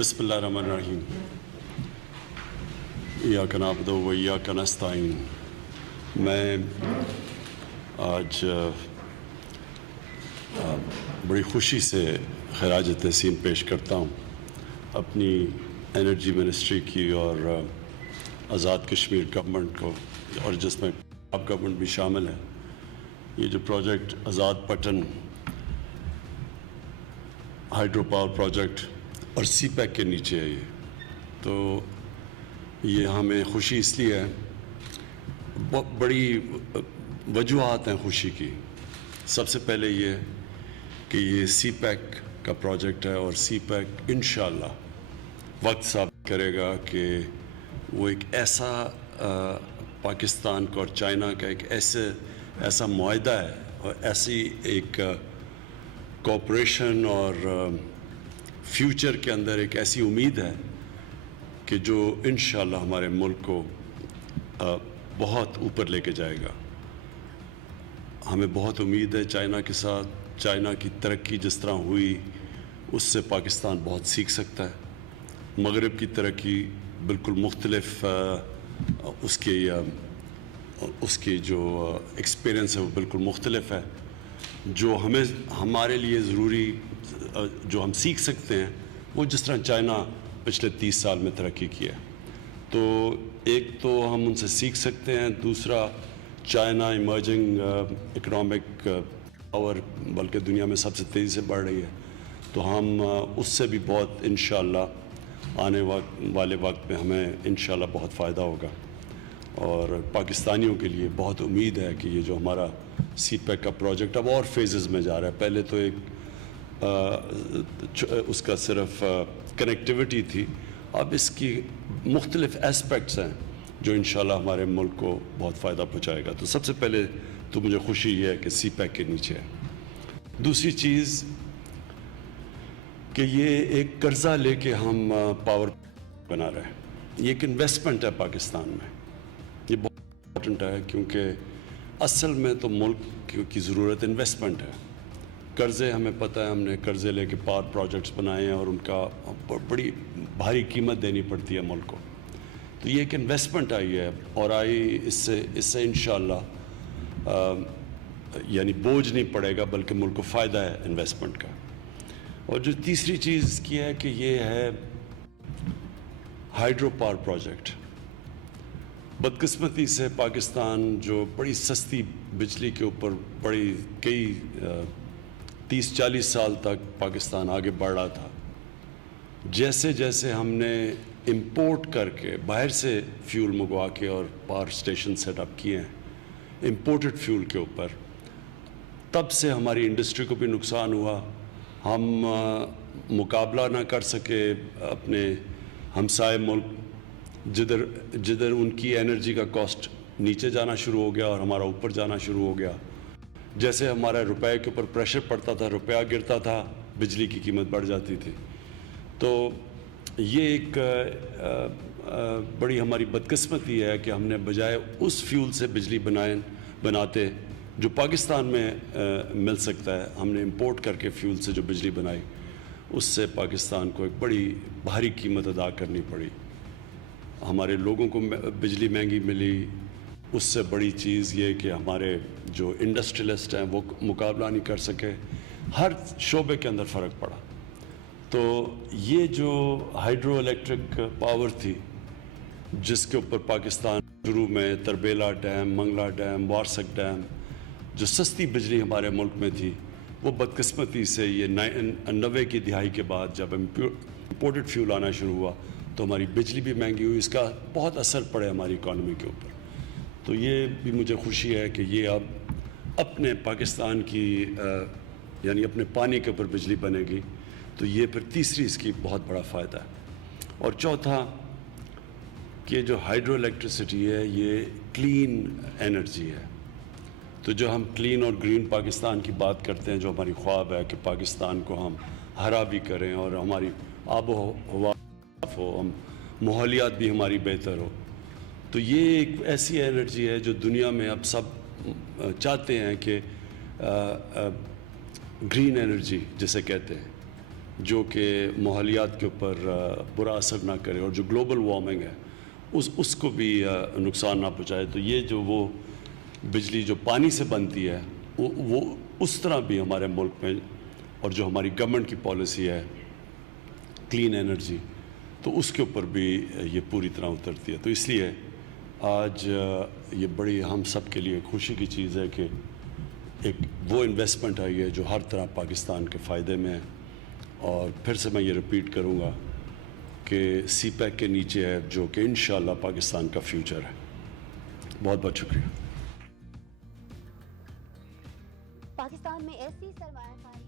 بسم اللہ الرحمن الرحیم ایاک نعبد و ایاک نستعین. میں آج بڑی خوشی سے خراج تحسین پیش کرتا ہوں اپنی انرجی منسٹری کی اور آزاد کشمیر گورنمنٹ کو، اور جس میں آپ گورنمنٹ بھی شامل ہے. یہ جو پروجیکٹ آزاد پٹن ہائیڈرو پاور پروجیکٹ اور سی پیک کے نیچے ہے، تو یہ ہمیں خوشی اس لیے ہے، بڑی وجوہات ہیں خوشی کی. سب سے پہلے یہ کہ یہ سی پیک کا پروجیکٹ ہے، اور سی پیک انشاءاللہ وقت ثابت کرے گا کہ وہ ایک ایسا پاکستان کا اور چائنا کا ایک ایسا معاہدہ ہے اور ایسی ایک کوآپریشن اور فیوچر کے اندر ایک ایسی امید ہے کہ جو انشاءاللہ ہمارے ملک کو بہت اوپر لے کے جائے گا. ہمیں بہت امید ہے چائنا کے ساتھ. چائنا کی ترقی جس طرح ہوئی اس سے پاکستان بہت سیکھ سکتا ہے. مغرب کی ترقی بالکل مختلف، اس کی جو ایکسپیرئنس ہے وہ بالکل مختلف ہے. جو ہمارے لیے ضروری جو ہم سیکھ سکتے ہیں وہ جس طرح چائنا پچھلے 30 سال میں ترقی کی ہے، تو ایک تو ہم ان سے سیکھ سکتے ہیں. دوسرا، چائنا ایمرجنگ اکنامک پاور بلکہ دنیا میں سب سے تیزی سے بڑھ رہی ہے، تو ہم اس سے بھی بہت انشاءاللہ آنے والے وقت میں ہمیں انشاءاللہ بہت فائدہ ہوگا. اور پاکستانیوں کے لیے بہت امید ہے کہ یہ جو ہمارا سی پیک کا پروجیکٹ اب اور فیزز میں جا رہا ہے. پہلے تو ایک اس کا صرف کنیکٹیوٹی تھی، اب اس کی مختلف اسپیکٹس ہیں جو انشاءاللہ ہمارے ملک کو بہت فائدہ پہنچائے گا. تو سب سے پہلے تو مجھے خوشی یہ ہے کہ سی پیک کے نیچے ہے. دوسری چیز کہ یہ ایک قرضہ لے کے ہم پاور بنا رہے ہیں. یہ ایک انویسٹمنٹ ہے پاکستان میں. یہ بہت امپورٹنٹ ہے کیونکہ اصل میں تو ملک کی ضرورت انویسٹمنٹ ہے. قرضے ہمیں پتہ ہے، ہم نے قرضے لے کے پاور پروجیکٹس بنائے ہیں اور ان کا بڑی بھاری قیمت دینی پڑتی ہے ملک کو. تو یہ ایک انویسٹمنٹ آئی ہے اور اس سے انشاءاللہ یعنی بوجھ نہیں پڑے گا بلکہ ملک کو فائدہ ہے انویسٹمنٹ کا. اور جو تیسری چیز کی ہے کہ یہ ہے ہائیڈرو پاور پروجیکٹ. بدقسمتی سے پاکستان جو بڑی سستی بجلی کے اوپر کئی 30-40 سال تک پاکستان آگے بڑھ رہا تھا، جیسے جیسے ہم نے امپورٹ کر کے باہر سے فیول منگوا کے اور پاور اسٹیشن سیٹ اپ کیے ہیں امپورٹڈ فیول کے اوپر، تب سے ہماری انڈسٹری کو بھی نقصان ہوا. ہم مقابلہ نہ کر سکے اپنے ہمسائے ملک، جدھر ان کی انرجی کا کاسٹ نیچے جانا شروع ہو گیا اور ہمارا اوپر جانا شروع ہو گیا. جیسے ہمارا روپے کے اوپر پریشر پڑتا تھا، روپیہ گرتا تھا، بجلی کی قیمت بڑھ جاتی تھی. تو یہ ایک بڑی ہماری بدقسمتی ہے کہ ہم نے بجائے اس فیول سے بجلی بناتے جو پاکستان میں مل سکتا ہے، ہم نے امپورٹ کر کے فیول سے جو بجلی بنائی، اس سے پاکستان کو ایک بڑی بھاری قیمت ادا کرنی پڑی. ہمارے لوگوں کو بجلی مہنگی ملی. اس سے بڑی چیز یہ کہ ہمارے جو انڈسٹریلسٹ ہیں وہ مقابلہ نہیں کر سکے. ہر شعبے کے اندر فرق پڑا. تو یہ جو ہائیڈرو الیکٹرک پاور تھی جس کے اوپر پاکستان شروع میں Tarbela dam, Mangla dam, Warsak dam, جو سستی بجلی ہمارے ملک میں تھی، وہ بدقسمتی سے یہ 90 کی دہائی کے بعد جب امپورٹڈ فیول آنا شروع ہوا تو ہماری بجلی بھی مہنگی ہوئی. اس کا بہت اثر پڑے ہماری اکانومی کے اوپر. تو یہ بھی مجھے خوشی ہے کہ یہ اب اپنے پاکستان کی یعنی اپنے پانی کے اوپر بجلی بنے گی. تو یہ پھر تیسری اس کی بہت بڑا فائدہ ہے. اور چوتھا کہ جو ہائیڈرو الیکٹریسٹی ہے یہ کلین انرجی ہے. تو جو ہم کلین اور گرین پاکستان کی بات کرتے ہیں، جو ہماری خواب ہے کہ پاکستان کو ہم ہرا بھی کریں اور ہماری آب و ہوا صاف ہو، ہم ماحولیات بھی ہماری بہتر ہو، تو یہ ایک ایسی انرجی ہے جو دنیا میں اب سب چاہتے ہیں کہ گرین انرجی جسے کہتے ہیں. جو کہ ماحولیات کے اوپر برا اثر نہ کرے اور جو گلوبل وارمنگ ہے اس کو بھی نقصان نہ پہنچائے. تو یہ جو وہ بجلی جو پانی سے بنتی ہے وہ اس طرح بھی ہمارے ملک میں اور جو ہماری گورنمنٹ کی پالیسی ہے کلین انرجی تو اس کے اوپر بھی یہ پوری طرح اترتی ہے. تو اس لیے آج یہ بڑی ہم سب کے لیے خوشی کی چیز ہے کہ ایک وہ انویسٹمنٹ آئی ہے جو ہر طرح پاکستان کے فائدے میں ہے. اور پھر سے میں یہ رپیٹ کروں گا کہ سی پیک کے نیچے ہے جو کہ انشاءاللہ پاکستان کا فیوچر ہے. بہت بہت شکریہ. پاکستان میں ایسی سرمایہ کاری